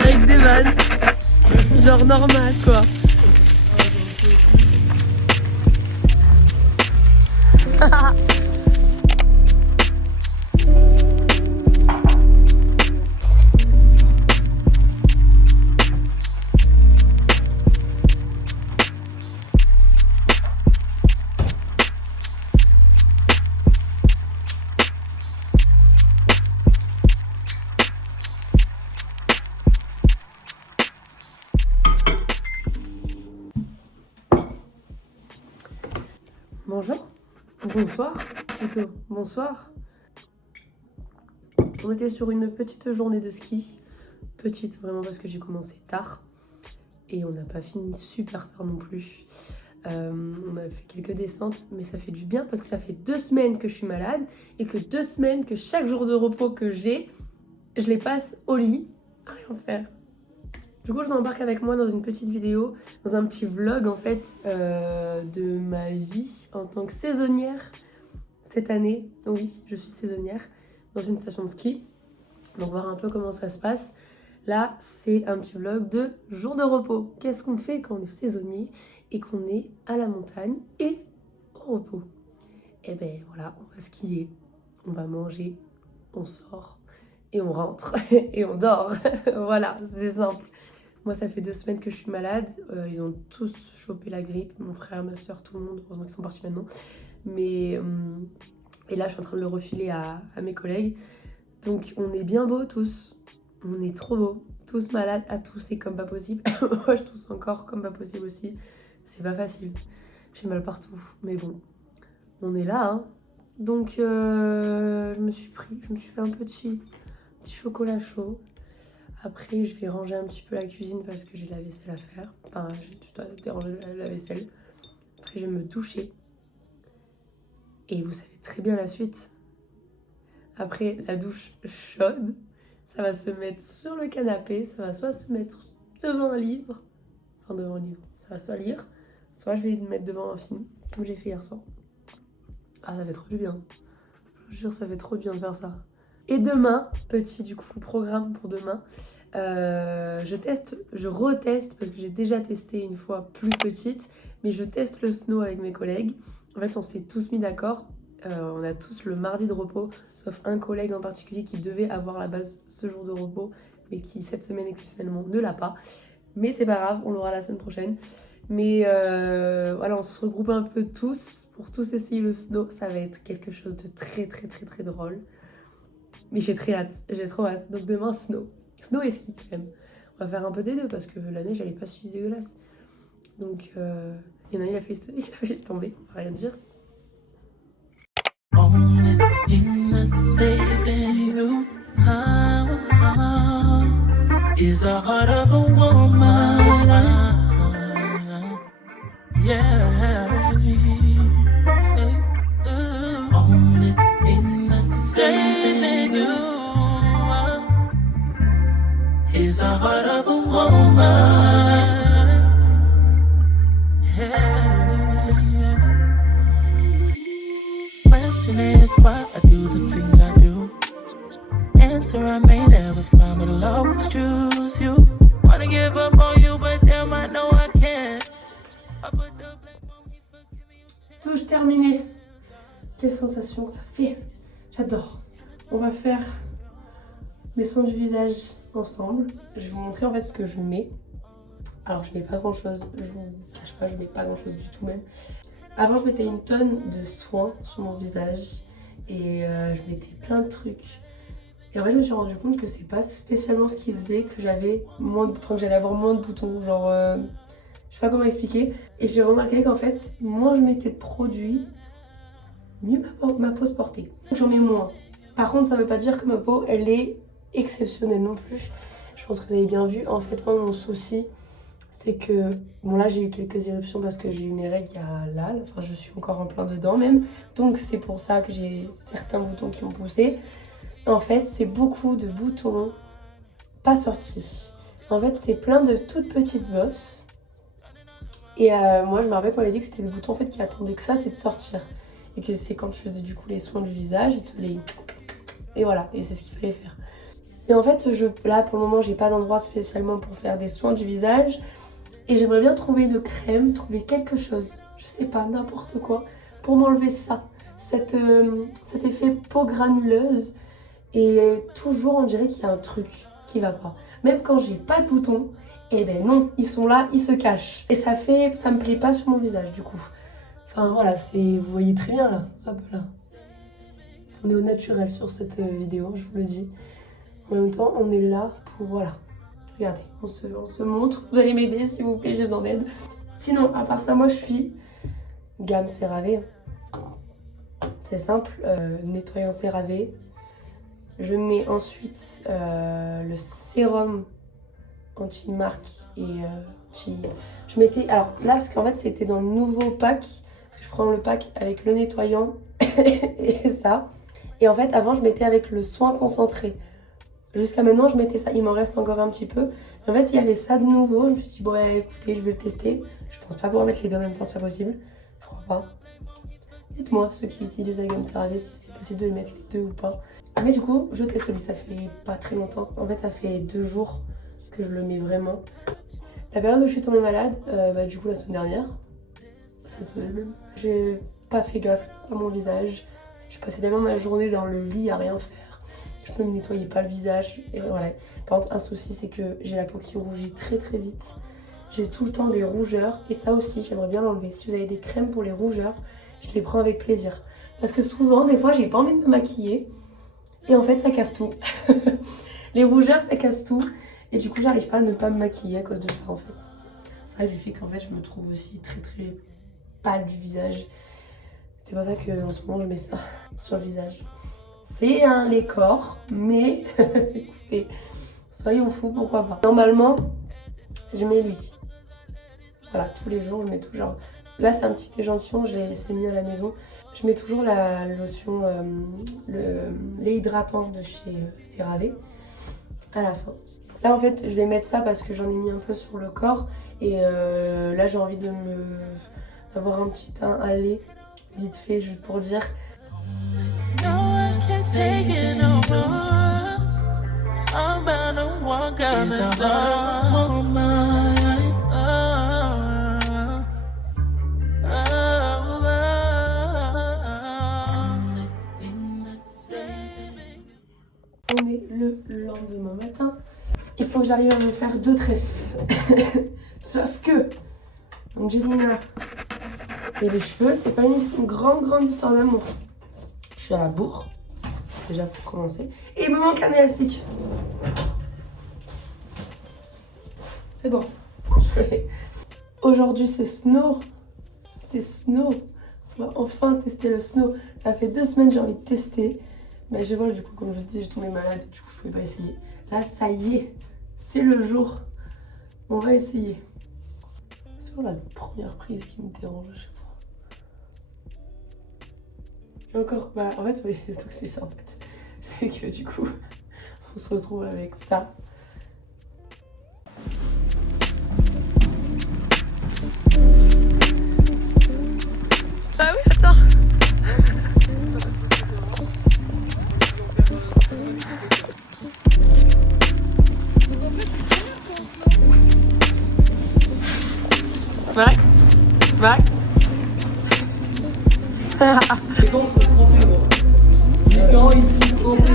Avec des vans. Genre normal quoi. Bonjour, bonsoir, plutôt bonsoir. On était sur une petite journée de ski. Petite vraiment parce que j'ai commencé tard. Et on n'a pas fini super tard non plus. On a fait quelques descentes, mais ça fait du bien parce que ça fait 2 semaines que je suis malade. Et que 2 semaines que chaque jour de repos que j'ai, je les passe au lit à rien faire. Du coup, je vous embarque avec moi dans une petite vidéo, dans un petit vlog en fait de ma vie en tant que saisonnière cette année. Oui, je suis saisonnière dans une station de ski. Donc voir un peu comment ça se passe. Là, c'est un petit vlog de jour de repos. Qu'est-ce qu'on fait quand on est saisonnier et qu'on est à la montagne et au repos? Et ben voilà, on va skier, on va manger, on sort et on rentre et on dort. Voilà, c'est simple. Moi, ça fait 2 semaines que je suis malade. Ils ont tous chopé la grippe. Mon frère, ma soeur, tout le monde. Heureusement qu'ils sont partis maintenant. Mais... et là, je suis en train de le refiler à mes collègues. Donc, on est bien beaux tous. On est trop beaux. Tous malades à tousser comme pas possible. Moi, je tousse encore comme pas possible aussi. C'est pas facile. J'ai mal partout. Mais bon, on est là, hein. Donc, je me suis fait un petit chocolat chaud. Après, je vais ranger un petit peu la cuisine parce que j'ai de la vaisselle à faire. Enfin, je dois déranger la vaisselle. Après, je vais me doucher. Et vous savez très bien la suite. Après la douche chaude, ça va se mettre sur le canapé. Ça va soit se mettre devant un livre. Enfin, devant un livre. Ça va soit lire. Soit je vais me mettre devant un film, comme j'ai fait hier soir. Ah, ça fait trop du bien. Je vous jure, ça fait trop du bien de faire ça. Et demain, petit du coup programme pour demain, je reteste parce que j'ai déjà testé une fois plus petite, mais je teste le snow avec mes collègues. En fait, on s'est tous mis d'accord. On a tous le mardi de repos, sauf un collègue en particulier qui devait avoir à la base ce jour de repos, mais qui cette semaine exceptionnellement ne l'a pas. Mais c'est pas grave, on l'aura la semaine prochaine. Mais voilà, on se regroupe un peu tous pour tous essayer le snow. Ça va être quelque chose de très drôle. Mais j'ai trop hâte. Donc demain, snow et ski quand même. On va faire un peu des deux parce que la neige elle est pas si dégueulasse. Donc il y en a, il a fait tomber, on va rien dire. heart of a woman. Yeah. Only thing that's saving you is the heart of a woman. Yeah. Question is why I do the things I do. Answer I may never find, but I'll always choose you. Wanna give up on you, but damn I know I can't. I put the blame on me, forgive me. Touche terminée. Quelle sensation que ça fait. J'adore. On va faire mes soins du visage ensemble. Je vais vous montrer en fait ce que je mets. Alors je mets pas grand chose, je vous cache pas, je mets pas grand chose du tout même. Avant je mettais une tonne de soins sur mon visage et je mettais plein de trucs. Et en fait je me suis rendu compte que c'est pas spécialement ce qui faisait que j'avais que j'allais avoir moins de boutons, genre je sais pas comment expliquer. Et j'ai remarqué qu'en fait moins je mettais de produits, mieux ma peau se portait. J'en mets moins. Par contre ça veut pas dire que ma peau elle est exceptionnelle non plus. Je pense que vous avez bien vu, en fait moi mon souci c'est que, bon là j'ai eu quelques éruptions parce que j'ai eu mes règles il y a là, enfin je suis encore en plein dedans même. Donc c'est pour ça que j'ai certains boutons qui ont poussé. En fait c'est beaucoup de boutons pas sortis. En fait c'est plein de toutes petites bosses. Et moi je me rappelle qu'on m'avait dit que c'était des boutons en fait qui attendaient que ça, c'est de sortir. Et que c'est quand je faisais du coup les soins du visage, ils te les... Et voilà, et c'est ce qu'il fallait faire. Et en fait là pour le moment j'ai pas d'endroit spécialement pour faire des soins du visage. Et j'aimerais bien trouver une crème, trouver quelque chose, je sais pas, n'importe quoi, pour m'enlever ça, cet effet peau granuleuse. Et toujours on dirait qu'il y a un truc qui va pas. Même quand j'ai pas de boutons, eh ben non, ils sont là, ils se cachent. Et ça me plaît pas sur mon visage du coup. Enfin voilà, vous voyez très bien là, hop là. On est au naturel sur cette vidéo, je vous le dis. En même temps, on est là pour, voilà. Regardez, on se montre. Vous allez m'aider s'il vous plaît, j'ai besoin d'aide. Sinon, à part ça, moi je suis gamme CeraVe. C'est simple, nettoyant CeraVe. Je mets ensuite le sérum anti-marque et je mettais, alors là parce qu'en fait c'était dans le nouveau pack, parce que je prends le pack avec le nettoyant et ça. Et en fait avant je mettais avec le soin concentré. Jusqu'à maintenant je mettais ça, il m'en reste encore un petit peu. En fait il y avait ça de nouveau, je me suis dit bon écoutez je vais le tester. Je pense pas pouvoir mettre les deux en même temps, c'est pas possible. Je crois pas. Dites-moi ceux qui utilisent la gamme CeraVe si c'est possible de les mettre les deux ou pas. Mais du coup je teste lui, ça fait pas très longtemps. En fait ça fait 2 jours que je le mets vraiment. La période où je suis tombée malade, du coup la semaine dernière, cette semaine même, j'ai pas fait gaffe à mon visage. Je passais tellement ma journée dans le lit à rien faire. Je ne me nettoyais pas le visage. Et voilà. Par contre, un souci, c'est que j'ai la peau qui rougit très très vite. J'ai tout le temps des rougeurs. Et ça aussi, j'aimerais bien l'enlever. Si vous avez des crèmes pour les rougeurs, je les prends avec plaisir. Parce que souvent, des fois, j'ai pas envie de me maquiller. Et en fait, ça casse tout. Les rougeurs, ça casse tout. Et du coup, j'arrive pas à ne pas me maquiller à cause de ça, en fait. C'est vrai du fait qu'en fait, je me trouve aussi très très pâle du visage. C'est pour ça qu'en ce moment, je mets ça sur le visage. C'est un lait corps, mais écoutez, soyons fous, pourquoi pas. Normalement, je mets lui. Voilà, tous les jours, je mets toujours. Là, c'est un petit échantillon, je l'ai laissé mis à la maison. Je mets toujours la lotion, le lait hydratant de chez CeraVe à la fin. Là, en fait, je vais mettre ça parce que j'en ai mis un peu sur le corps. Et là, j'ai envie d'avoir un petit teint à lait, vite fait, juste pour dire. On est le lendemain matin. Il faut que j'arrive à me faire 2 tresses. Sauf que Angelina et les cheveux, c'est pas une grande histoire d'amour. Je suis à la bourre, déjà pour commencer. Et il me manque un élastique. C'est bon, je l'ai. Aujourd'hui c'est snow. C'est snow. On va enfin tester le snow. Ça fait 2 semaines que j'ai envie de tester. Mais je vois, du coup, comme je dis, j'ai tombé malade. Du coup, je pouvais pas essayer. Là, ça y est. C'est le jour. On va essayer. C'est toujours la première prise qui me dérange à chaque fois. Et encore, bah en fait, oui, le truc c'est ça en fait. C'est que du coup, on se retrouve avec ça. Ah oui, attends. Max? Max? Les gants sont trempés, moi. Les gants ici, trempés.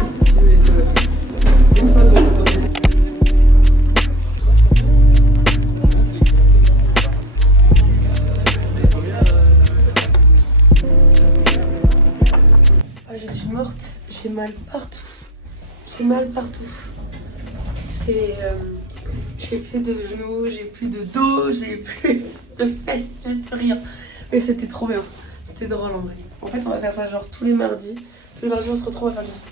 Ah, je suis morte, j'ai mal partout. J'ai mal partout. C'est. J'ai plus de genoux, j'ai plus de dos, j'ai plus de fesses, j'ai plus rien. Mais c'était trop bien. C'était drôle en vrai. En fait, on va faire ça genre tous les mardis. Tous les mardis, on se retrouve à faire du sport.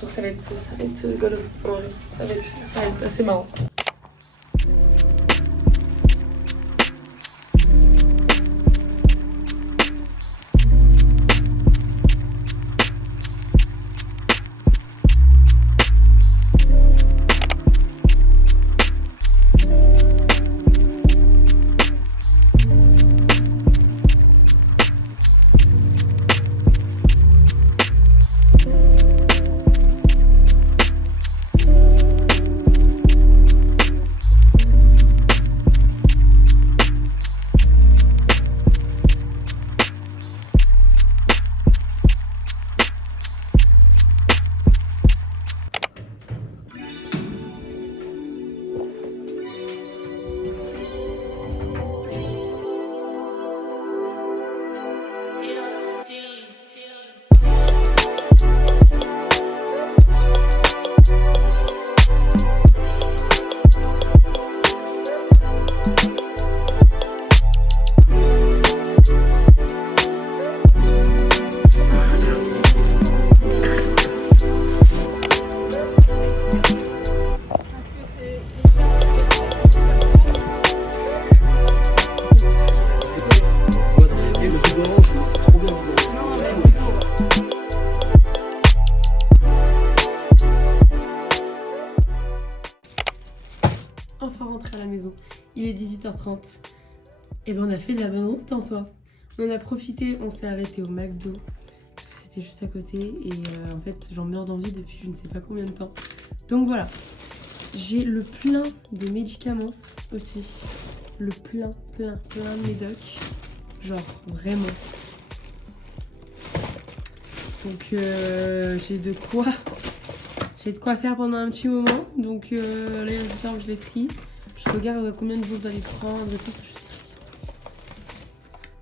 Donc ça va être rigolo. En vrai. Ça va être assez marrant. Enfin rentré à la maison. Il est 18h30. Et ben on a fait de la bonne route en soi. On en a profité, on s'est arrêté au McDo. Parce que c'était juste à côté. Et en fait j'en meurs d'envie depuis je ne sais pas combien de temps. Donc voilà. J'ai le plein de médicaments aussi. Le plein de médocs. Genre vraiment. Donc j'ai de quoi faire pendant un petit moment. Donc là, je les trie. Je regarde combien de jours je dois les prendre et tout. Je sais rien.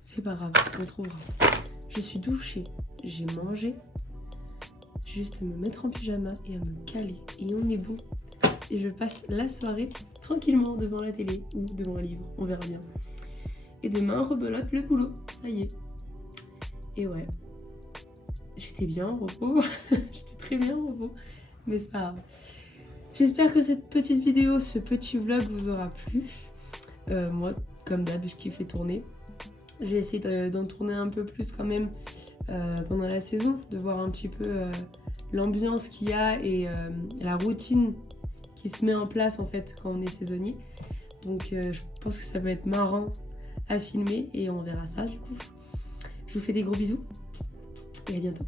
C'est pas grave, on trouvera. Je suis douchée, j'ai mangé. Juste à me mettre en pyjama et à me caler. Et on est bon. Et je passe la soirée tranquillement devant la télé ou devant un livre. On verra bien. Et demain, rebelote le boulot. Ça y est. Et ouais. J'étais bien en repos. J'étais très bien en repos. Mais c'est pas grave. J'espère que cette petite vidéo, ce petit vlog vous aura plu. Moi, comme d'hab, je kiffe les tourner. Je vais essayer d'en tourner un peu plus quand même pendant la saison, de voir un petit peu l'ambiance qu'il y a et la routine qui se met en place en fait quand on est saisonnier. Donc je pense que ça peut être marrant à filmer et on verra ça du coup. Je vous fais des gros bisous et à bientôt.